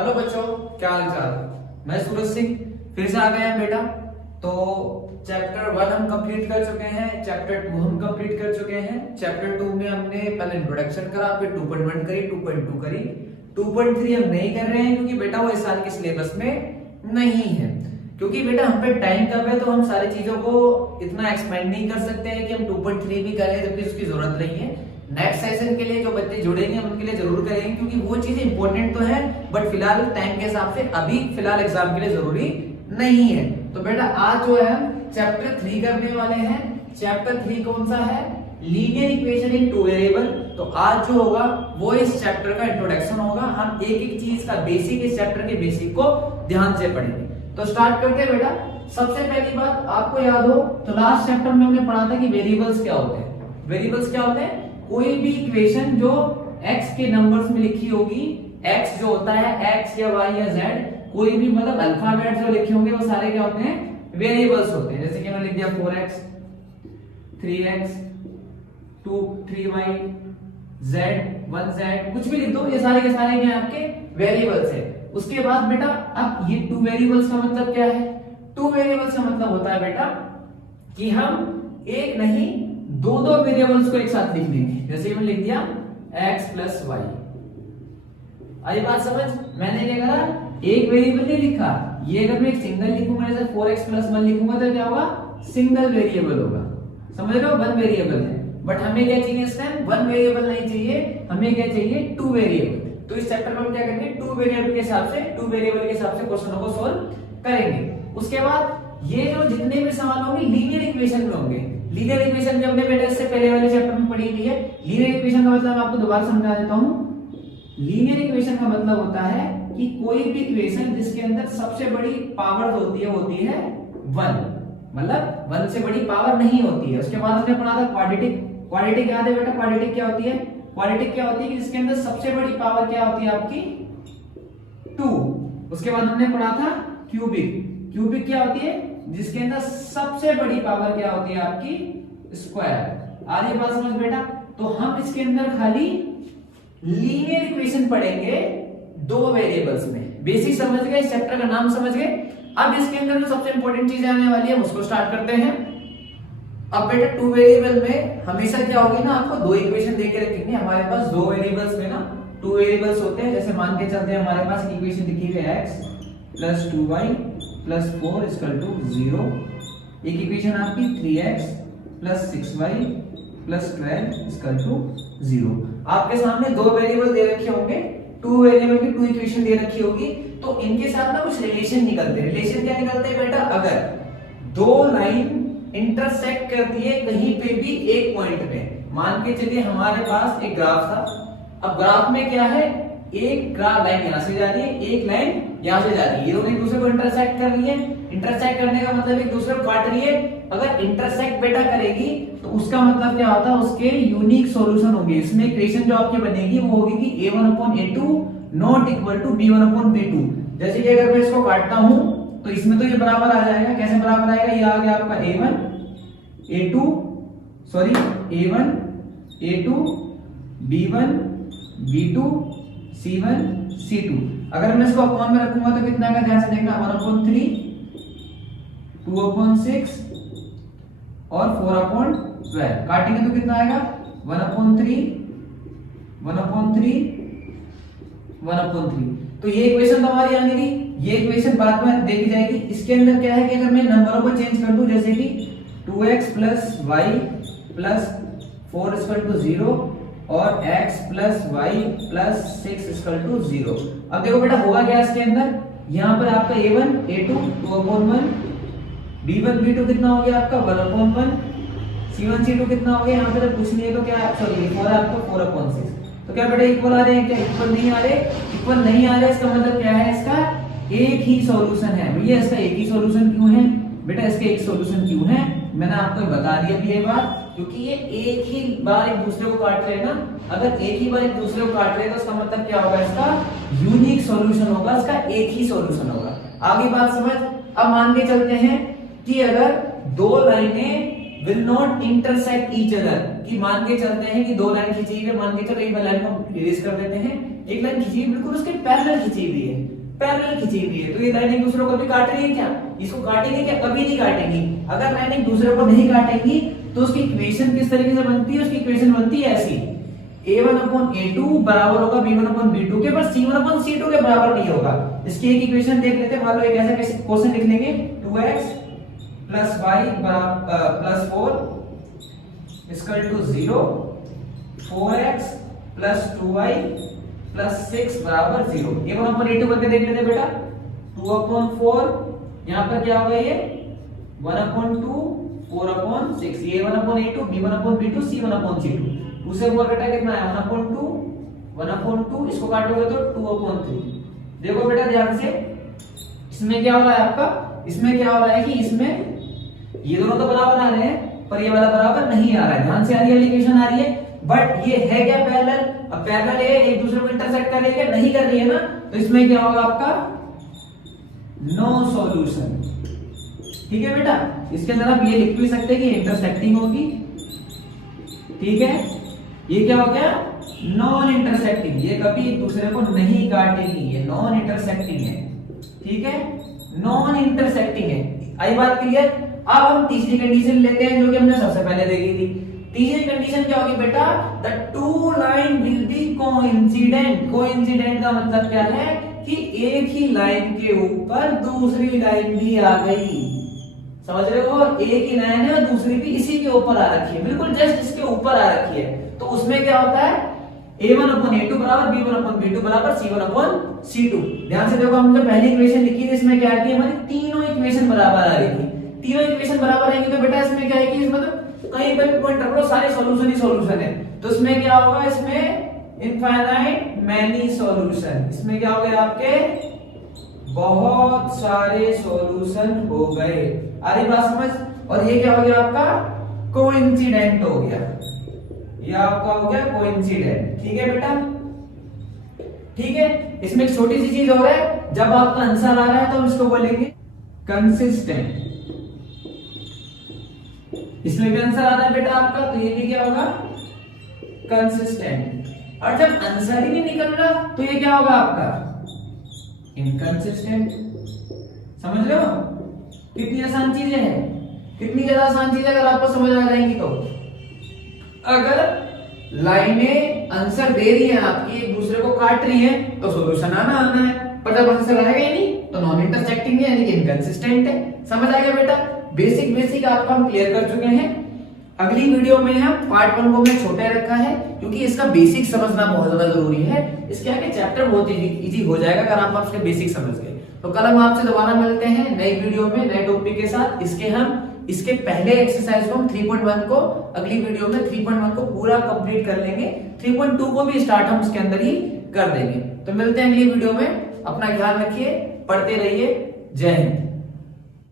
Hello बच्चों, क्या हाल चाल। मैं सूरज सिंह फिर से आ गए हैं बेटा। तो चैप्टर 1 हम कंप्लीट कर चुके हैं, चैप्टर 2 हम कंप्लीट कर चुके हैं। चैप्टर 2 में हमने पहले इंट्रोडक्शन करा, फिर 2.1 करी, 2.2 करी। 2.3 हम नहीं कर रहे हैं क्योंकि बेटा वो इस साल के सिलेबस में नहीं है। क्योंकि बेटा हम पे टाइम कम है तो हम सारी चीजों को इतना एक्सपेंड नहीं कर सकते हैं कि हम 2.3 भी करें, जबकि उसकी जरूरत नहीं है। नेक्स्ट सेशन के लिए जो बच्चे जुड़ेंगे हम उनके लिए जरूर करेंगे, क्योंकि वो चीजें इंपॉर्टेंट तो है बट फिलहाल टाइम के हिसाब से अभी फिलहाल एग्जाम के लिए जरूरी नहीं है। तो बेटा आज जो है चैप्टर 3 करने वाले हैं। चैप्टर 3 कौन सा है? Linear equation in two variable. तो आज जो होगा वो इस चैप्टर का इंट्रोडक्शन होगा। हम एक एक चीज का बेसिक, इस चैप्टर के बेसिक को ध्यान से पढ़ेंगे। तो स्टार्ट करते हैं बेटा। सबसे पहली बात आपको याद हो तो लास्ट चैप्टर में हमने पढ़ा था कि वेरिएबल्स क्या होते हैं। वेरिएबल्स क्या होते हैं? कोई भी इक्वेशन जो x के नंबर्स में लिखी होगी, x जो होता है x या y या z, कोई भी मतलब अल्फाबेट जो लिखे होंगे वो सारे क्या होते हैं? वेरिएबल्स होते हैं। जैसे कि मैंने लिख दिया 4x 3x 3y z 1z, कुछ भी लिख दो, ये सारे के सारे क्या आपके वेरिएबल्स है। उसके बाद बेटा अब ये 2 वेरिएबल्स का मतलब क्या है? 2 वेरिएबल्स का मतलब होता है बेटा कि हम एक नहीं दो वेरिएबल्स को एक साथ लिख लेंगे। जैसे मैंने लिख दिया x प्लस वाई। आई बात समझ? मैंने क्या करा, एक वेरिएबल नहीं लिखा। ये अगर मैं एक सिंगल लिखूंगा, जैसे 4x प्लस 1 लिखूंगा तो क्या होगा? सिंगल वेरिएबल होगा। समझ रहे हो? 1 वेरिएबल है। बट हमें क्या चाहिए इस टाइम? 1 वेरिएबल नहीं चाहिए, हमें क्या चाहिए? 2 वेरिएबल। तो इस चैप्टर में हम क्या करेंगे? 2 वेरिएबल के हिसाब से क्वेश्चनों को सोल्व करेंगे। उसके बाद ये जो जितने भी सवाल होंगे लीनियर इक्वेशन में होंगे। लीनियर इक्वेशन भी हमने बेटा इससे पहले वाले चैप्टर में पढ़ी थी है। लीनियर इक्वेशन का मतलब आपको दोबारा समझा देता हूं। लीनियर इक्वेशन का मतलब होता है कि कोई भी इक्वेशन जिसके अंदर सबसे बड़ी पावर होती है 1, मतलब 1 से बड़ी पावर नहीं होती है। उसके बाद हमने पढ़ा था क्वाड्रेटिक। क्वाड्रेटिक याद है बेटा? क्वाड्रेटिक क्या होती है? क्वाड्रेटिक क्या होती है कि जिसके अंदर सबसे बड़ी पावर क्या होती है आपकी? 2। उसके बाद हमने पढ़ा था क्यूबिक। क्यूबिक क्या होती है? जिसके अंदर सबसे बड़ी पावर क्या होती है आपकी? स्क्वायर। आधी बात समझ बेटा? तो हम इसके अंदर खाली लीनियर इक्वेशन पढ़ेंगे 2 वेरिएबल्स में। बेसिक समझ गए, चैप्टर का नाम समझ गए। अब इसके अंदर जो सबसे इंपॉर्टेंट चीज आने वाली है उसको स्टार्ट करते हैं। अब बेटा 2 वेरिएबल में हमेशा क्या होगी ना, आपको 2 इक्वेशन देके रखेंगे। हमारे पास 2 वेरिएबल्स में ना 2 वेरिएबल्स होते हैं। जैसे मान के चलते हैं हमारे पास इक्वेशन लिखी हुई है x plus 2y plus 4 equal to 0। एक इक्वेशन आपकी 3x plus 6y plus 12 equal to 0। आपके सामने 2 वेरिएबल दे रखे होंगे, 2 वेरिएबल की 2 इक्वेशन दे रखी होगी। तो इनके साथ ना कुछ रिलेशन निकलते हैं। रिलेशन क्या निकलते हैं बेटा? अगर 2 लाइन इंटरसेक्ट करती है कहीं पे भी एक पॉइंट पे, मान के चलिए हमारे पास एक ग्राफ था। अब ग्राफ में क्या है, एक ग्राफ लाइन यहां से जा रही है, एक लाइन यहां से जा रही है। ये दोनों एक दूसरे को इंटरसेक्ट कर रही है। इंटरसेक्ट करने का मतलब एक दूसरे को काट रही है। अगर इंटरसेक्ट बेटा करेगी तो उसका मतलब क्या होता है? उसके यूनिक सॉल्यूशन होंगे। इसमें इक्वेशन जो आपकी बनेगी वो होगी कि a1/a2 not equal to b1/b2। जैसे कि अगर मैं इसको काटता हूं तो इसमें तो ये बराबर आ जाएगा। कैसे बराबर आएगा? ये आ गया आपका a1 a2 b1 b2 c1 c2। अगर मैं इसको अपॉन में रखूंगा तो कितना आएगा? ध्यान से देखना, 1/3 2/6 और 4/12। काटेंगे तो कितना आएगा? 1/3 1/3 1/3। तो ये इक्वेशन तो हमारी आ गई। ये इक्वेशन बाद में देखी जाएगी। इसके अंदर क्या है कि अगर मैं नंबरों को चेंज कर दूं, जैसे कि 2x plus Y plus 4 equal to 0 और x plus Y plus 6 equal to 0। अब देखो बेटा होगा क्या इसके अंदर? यहाँ पर आपका a1 a2 2/1, b1 b2 कितना हो गया आपका? 1/1, c1 c2 कितना हो गया? यहाँ पे तो कुछ नहीं है तो क्या, सॉरी 4 है आपका 4/6। तो क्या बेटा इक्वल आ रहे हैं? क्या इक्वल नहीं आ रहे? इक्वल नहीं आ रहे, इसका मतलब क्या है? इसका एक ही सॉल्यूशन है। भैया इसका एक ही सॉल्यूशन क्यों है बेटा? इसका एक सॉल्यूशन क्यों है मैंने आपको बता दिया भी ये बात, क्योंकि ये एक ही बार एक दूसरे को काट रहे हैं ना। अगर एक ही बार एक दूसरे को काट रहे हैं तो इसका मतलब क्या होगा? इसका यूनिक सॉल्यूशन होगा, इसका एक ही सॉल्यूशन होगा। आगे बात समझ। अब मान के चलते हैं कि अगर 2 लाइनें will not intersect each other, कि मान के चलते हैं कि दो लाइन खींची हुई है, मान के चलो एक लाइन को इरेज कर देते हैं, एक लाइन खींची हुई बिल्कुल उसके पैरेलल खींची हुई है, पैरेलल खींची हुई है, तो ये लाइन एक दूसरे को कभी काट रही है क्या? इसको काटेंगे क्या? कभी नहीं काटेंगी। अगर लाइन एक दूसरे को नहीं काटेंगी तो उसकी इक्वेशन किस तरीके से बनती है? उसकी इक्वेशन बनती है ऐसी, a1/a2 बराबर होगा b1/b2 के, पर c1/c2 के बराबर नहीं होगा। इसकी एक इक्वेशन देख लेते हैं। मान लो एक ऐसा कैसे क्वेश्चन लिख लेंगे, 2x + y + 4 = 0, 4x + 2y + 6 = 0। a1/a2 करके देख लेते हैं बेटा, 2/4, यहाँ पर क्या होगा ये 1/2, 4/6, ये a1/a2, b1/b2, c1/c2। 2 से 4 बेटा कितना है 1/2, 1/2, इसको काटोगे तो 2/3। देखो बेटा ध्यान से, इसमें क्या हो रहा है आपका, इसमें क्या हो रहा है कि इसमें ये दोनों तो बराबर आ रहे हैं पर ये वाला बराबर नहीं आ रहा है। ध्यान से आ रही है इक्वेशन आ रही है, बट ये है क्या पैरेलल? अब पैरेलल है, एक दूसरे को इंटरसेक्ट कर रही है, नहीं कर रही है ना, तो इसमें क्या होगा आपका नो सॉल्यूशन। ठीक है बेटा, इसके अंदर आप ये लिख भी सकते हैं कि इंटरसेक्टिंग होगी। ठीक है, ये क्या हो गया नॉन इंटरसेक्टिंग, ये कभी एक दूसरे को नहीं काटेगी, ये नॉन इंटरसेक्टिंग है। ठीक है, नॉन इंटरसेक्टिंग है। आई बात क्लियर? अब हम तीसरी कंडीशन लेते हैं जो कि हमने सबसे पहले देखी थी। तीसरी कंडीशन क्या होगी बेटा? The two line will be coincident. Coincident का मतलब क्या है कि एक ही लाइन के ऊपर दूसरी लाइन भी आ गई। समझ रहे हो? एक ही लाइन है और दूसरी भी इसी के ऊपर आ रखी है, बिल्कुल जस्ट इसके ऊपर आ रखी है। तो उसमें क्या होता है a1/a2 बराबर b1/b2 बराबर c1/c2। ध्यान से देखो, हमने पहली इक्वेशन लिखी थी, इसमें क्या थी हमारी तीनों इक्वेशन बराबर आ रही थी। तीनों इक्वेशन बराबर आएंगे तो बेटा इसमें क्या है कि इसमें तो कहीं पर भी पॉइंट रख लो, सारे सॉल्यूशन ही सॉल्यूशन है। तो इसमें क्या होगा, इसमें इनफाइनाइट मैनी सॉल्यूशन। इसमें क्या हो गया आपके बहुत सारे सॉल्यूशन हो गए। आ रही बात समझ? और ये क्या हो गया आपका कोइंसिडेंट हो गया, ये आपका हो गया कोइंसिडेंट। ठीक है बेटा, ठीक है। इसमें एक छोटी सी चीज और है, जब आपका आंसर आ रहा है तो हम इसको बोलेंगे कंसिस्टेंट। इसमें भी आंसर आ रहा है बेटा आपका, तो ये भी क्या होगा कंसिस्टेंट। और जब आंसर ही नहीं निकल रहा तो ये क्या होगा आपका इनकंसिस्टेंट। समझ रहे हो कितनी आसान चीजें हैं, कितनी ज्यादा आसान चीजें अगर आपको समझ आ जाएंगी तो। अगर लाइनें आंसर दे रही है आपकी, एक दूसरे को काट रही है, तो सॉल्यूशन आना है, पर जब आंसर आएगा ही नहीं तो नॉन इंटरसेक्टिंग है, यानी कि इनकंसिस्टेंट है। समझ आ गया बेटा? बेसिक आपका हम क्लियर कर चुके हैं। अगली वीडियो में हम पार्ट 1 को मैं छोटा रखा है क्योंकि इसका बेसिक समझना बहुत ज्यादा जरूरी है। इसके आगे चैप्टर बहुत इजी हो जाएगा अगर आप उसके बेसिक समझ गए। तो कल हम आपसे दोबारा मिलते हैं नई वीडियो में नए टॉपिक के साथ। इसके पहले एक्सरसाइज को हम 3.1 को अगली वीडियो में 3.1 को पूरा कंप्लीट कर लेंगे। 3.2 को भी स्टार्ट हम उसके अंदर ही कर देंगे। तो मिलते हैं अगली वीडियो में। अपना ख्याल रखिए, पढ़ते रहिए। जय हिंद।